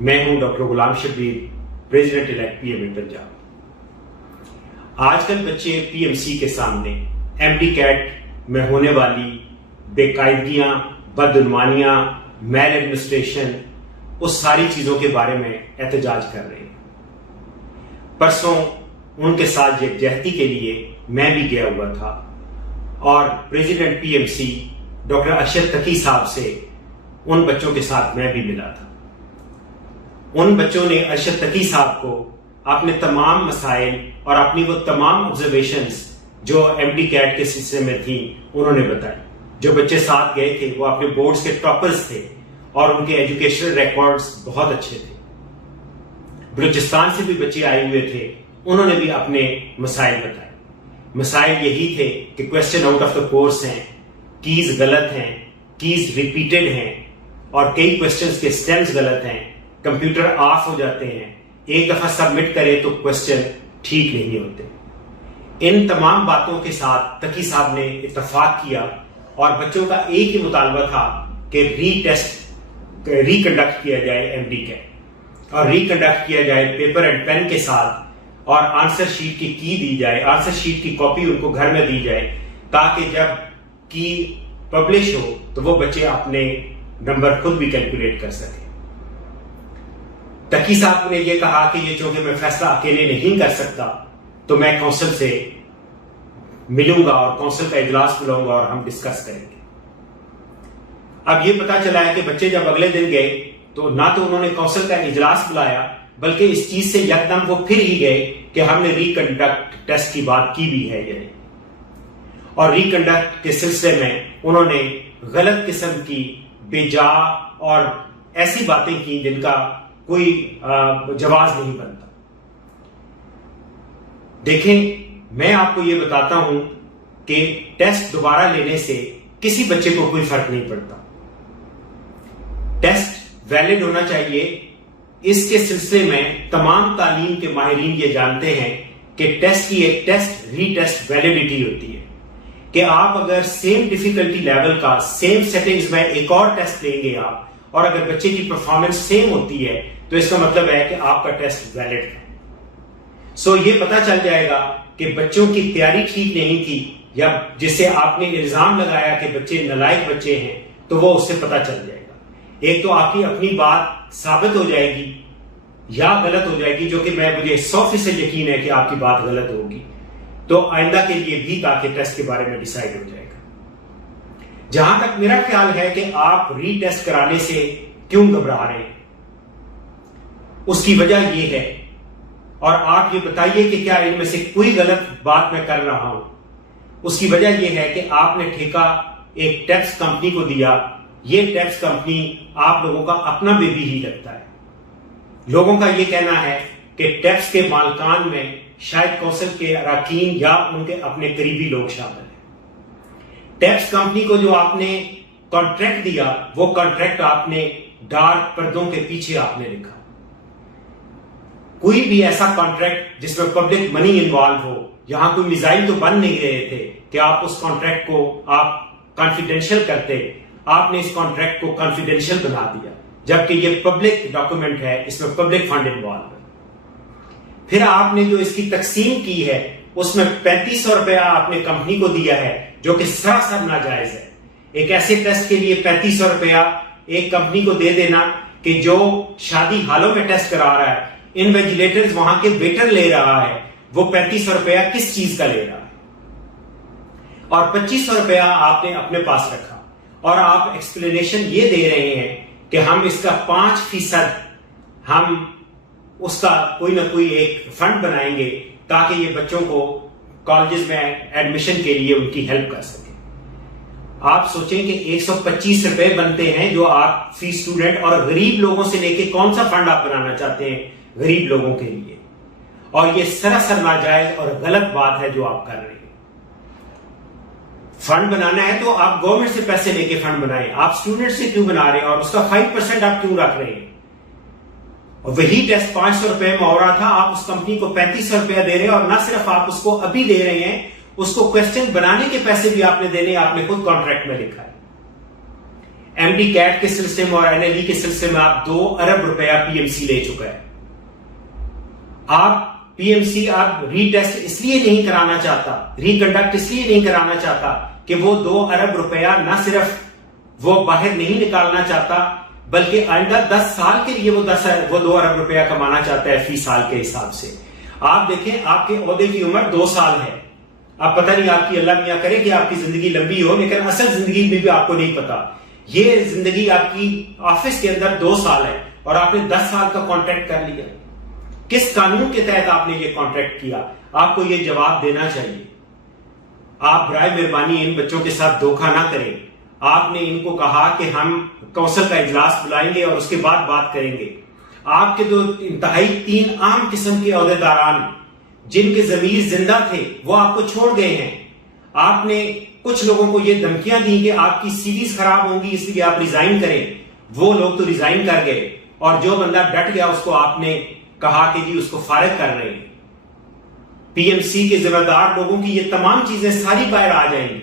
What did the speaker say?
میں ہوں doctor Ghulam Shabbir, president elect P M A Punjab. آج کل بچے پی ایم سی کے سامنے ایم ڈی کیٹ میں ہونے والی بے قاعدگیاں، بدعنوانیاں، میل ایڈمنسٹریشن، اس ساری چیزوں کے بارے میں احتجاج کر رہے ہیں۔ پرسوں ان کے ساتھ یکجہتی کے لیے میں بھی گیا ہوا تھا اور president P M C doctor Arshad Taqi sahib سے ان بچوں کے ساتھ میں بھی ملا تھا۔ ان بچوں نے ارشد تقی صاحب کو اپنے تمام مسائل اور اپنی وہ تمام آبزرویشنز جو ایم ڈی کیٹ کے سلسلے میں تھیں انہوں نے بتائی۔ جو بچے ساتھ گئے تھے وہ اپنے بورڈز کے ٹاپرز تھے اور ان کے ایجوکیشنل ریکارڈز بہت اچھے تھے۔ بلوچستان سے بھی بچے آئے ہوئے تھے، انہوں نے بھی اپنے مسائل بتائے۔ مسائل یہی تھے کہ question out of the course ہیں، کیز غلط ہیں، کیز ریپیٹڈ ہیں، اور کئی کویسچنز کے سٹیمز غلط ہیں، کمپیوٹر آف ہو جاتے ہیں، ایک دفعہ سبمٹ کرے تو کویسچن ٹھیک نہیں ہوتے۔ ان تمام باتوں کے ساتھ تقی صاحب نے اتفاق کیا اور بچوں کا ایک ہی مطالبہ تھا کہ ریکنڈکٹ کیا جائے ایم ڈی کیٹ، اور ریکنڈکٹ کیا جائے پیپر اینڈ پین کے ساتھ، اور آنسر شیٹ کی کی دی جائے، آنسر شیٹ کی کاپی ان کو گھر میں دی جائے، تاکہ جب کی پبلش ہو تو وہ بچے اپنے نمبر خود بھی کیلکولیٹ کر سکیں۔ تقی صاحب نے یہ کہا کہ یہ چونکہ میں فیصلہ اکیلے نہیں کر سکتا تو میں کونسل سے ملوں گا اور کونسل کا اجلاس بلاؤں گا اور ہم ڈسکس کریں گے۔ اب یہ پتا چلا ہے کہ بچے جب اگلے دن گئے تو نہ تو انہوں نے کونسل کا اجلاس بلایا، بلکہ اس چیز سے یکدم وہ پھر ہی گئے کہ ہم نے ریکنڈکٹ ٹیسٹ کی بات کی بھی ہے یا نہیں، اور ریکنڈکٹ کے سلسلے میں انہوں نے غلط قسم کی بے جا اور ایسی باتیں کی جن کا کوئی جواز نہیں بنتا۔ دیکھیں، میں آپ کو یہ بتاتا ہوں کہ ٹیسٹ دوبارہ لینے سے کسی بچے کو کوئی فرق نہیں پڑتا۔ ٹیسٹ ویلڈ ہونا چاہیے۔ اس کے سلسلے میں تمام تعلیم کے ماہرین یہ جانتے ہیں کہ ٹیسٹ کی ایک ری ٹیسٹ ویلڈیٹی ہوتی ہے، کہ آپ اگر سیم ڈیفیکلٹی لیول کا سیم سیٹنگز میں ایک اور ٹیسٹ لیں گے آپ، اور اگر بچے کی پرفارمنس سیم ہوتی ہے تو اس کا مطلب ہے کہ آپ کا ٹیسٹ ویلڈ ہے۔ سو یہ پتا چل جائے گا کہ بچوں کی تیاری ٹھیک نہیں تھی، یا جسے آپ نے الزام لگایا کہ بچے نالائق بچے ہیں، تو وہ اس سے پتا چل جائے گا۔ ایک تو آپ کی اپنی بات ثابت ہو جائے گی یا غلط ہو جائے گی، جو کہ مجھے 100% یقین ہے کہ آپ کی بات غلط ہوگی، تو آئندہ کے لیے بھی تاکہ ٹیسٹ کے بارے میں ڈیسائیڈ ہو جائے گا۔ جہاں تک میرا خیال ہے کہ آپ ری ٹیسٹ کرانے سے کیوں گھبرا رہے ہیں، اس کی وجہ یہ ہے، اور آپ یہ بتائیے کہ کیا ان میں سے کوئی غلط بات میں کر رہا ہوں۔ اس کی وجہ یہ ہے کہ آپ نے ٹھیکہ ایک ٹیپس کمپنی کو دیا۔ یہ ٹیپس کمپنی آپ لوگوں کا اپنا بیبی ہی لگتا ہے۔ لوگوں کا یہ کہنا ہے کہ ٹیپس کے مالکان میں شاید کونسل کے اراکین یا ان کے اپنے قریبی لوگ شامل ہیں۔ ٹیپس کمپنی کو جو آپ نے کانٹریکٹ دیا، وہ کانٹریکٹ آپ نے ڈارک پردوں کے پیچھے آپ نے لکھا۔ کوئی بھی ایسا کانٹریکٹ جس میں پبلک منی انوالو ہو، یہاں کوئی میزائل تو بن نہیں رہے تھے کہ آپ اس کانٹریکٹ کو آپ کانفیڈینشیل کرتے، آپ نے اس کانٹریکٹ کو کانفیڈینشیل بنا دیا، جبکہ یہ پبلک ڈاکومنٹ ہے، اس میں پبلک فنڈ انوالو ہے۔ پھر آپ نے جو اس کی تقسیم کی ہے، اس میں 3500 روپیہ آپ نے کمپنی کو دیا ہے، جو کہ سراسر ناجائز ہے۔ ایک ایسے ٹیسٹ کے لیے 3500 روپیہ ایک کمپنی کو دے دینا کہ جو شادی ہالوں میں ٹیسٹ کرا رہا ہے، انویجیلیٹرز وہاں کے ویٹر لے رہا ہے، وہ 3500 روپیہ کس چیز کا لے رہا ہے؟ اور 2500 روپیہ آپ نے اپنے پاس رکھا، اور آپ ایکسپلینیشن یہ دے رہے ہیں کہ ہم اس کا 5% ہم اس کا کوئی نہ کوئی ایک فنڈ بنائیں گے تاکہ یہ بچوں کو کالجز میں ایڈمیشن کے لیے ان کی ہیلپ کر سکیں۔ آپ سوچیں کہ 125 روپے بنتے ہیں جو آپ فی اسٹوڈنٹ، اور غریب لوگوں سے لے کے کون سا فنڈ آپ بنانا چاہتے ہیں غریب لوگوں کے لیے؟ اور یہ سراسر ناجائز اور غلط بات ہے جو آپ کر رہے ہیں۔ فنڈ بنانا ہے تو آپ گورنمنٹ سے پیسے لے کے فنڈ بنائیں، آپ اسٹوڈنٹ سے کیوں بنا رہے ہیں، اور اس کا 5% آپ کیوں رکھ رہے ہیں؟ اور وہی ٹیسٹ 500 روپے میں ہو رہا تھا، آپ اس کمپنی کو 3500 روپیہ دے رہے ہیں، اور نہ صرف آپ اس کو ابھی دے رہے ہیں، اس کو کویسچن بنانے کے پیسے بھی آپ نے دینے، آپ نے خود کانٹریکٹ میں لکھا ہے۔ MD CAT کے سلسلے میں اور NLE کے سلسلے میں آپ 2 ارب روپیہ PMC لے چکا ہے. آپ PMC آپ ری ٹیسٹ اس لیے نہیں کرانا چاہتا, ریکنڈکٹ اس لیے نہیں کرانا چاہتا کہ وہ 2 ارب روپیہ نہ صرف وہ باہر نہیں نکالنا چاہتا بلکہ آئندہ 10 سال کے لیے وہ 2 ارب روپیہ کمانا چاہتا ہے فی سال کے حساب سے. آپ دیکھیں آپ کے عہدے کی عمر 2 سال ہے. آپ پتہ نہیں آپ کی اللہ میاں کرے کہ آپ کی زندگی لمبی ہو, لیکن اصل زندگی میں بھی آپ کو نہیں پتا. یہ زندگی آپ کی آفس کے اندر 2 سال ہے اور آپ نے 10 سال کا کانٹریکٹ کر لیا. کس قانون کے تحت آپ نے یہ کانٹریکٹ کیا؟ آپ کو یہ جواب دینا چاہیے. آپ برائے مہربانی ان بچوں کے ساتھ دھوکہ نہ کریں. آپ نے ان کو کہا کہ ہم کونسل کا اجلاس بلائیں گے اور اس کے بعد بات کریں گے. آپ کے 2 انتہائی 3 عام قسم کے عہدیداران جن کے ضمیر زندہ تھے وہ آپ کو چھوڑ گئے ہیں. آپ نے کچھ لوگوں کو یہ دھمکیاں دی کہ آپ کی CVs خراب ہوں گی اس لیے آپ ریزائن کریں. وہ لوگ تو ریزائن کر گئے اور جو بندہ ڈٹ گیا اس کو آپ نے کہا کہ جی اس کو فارغ کر رہے ہیں. PMC کے ذمہ دار لوگوں کی یہ تمام چیزیں ساری باہر آ جائیں گی.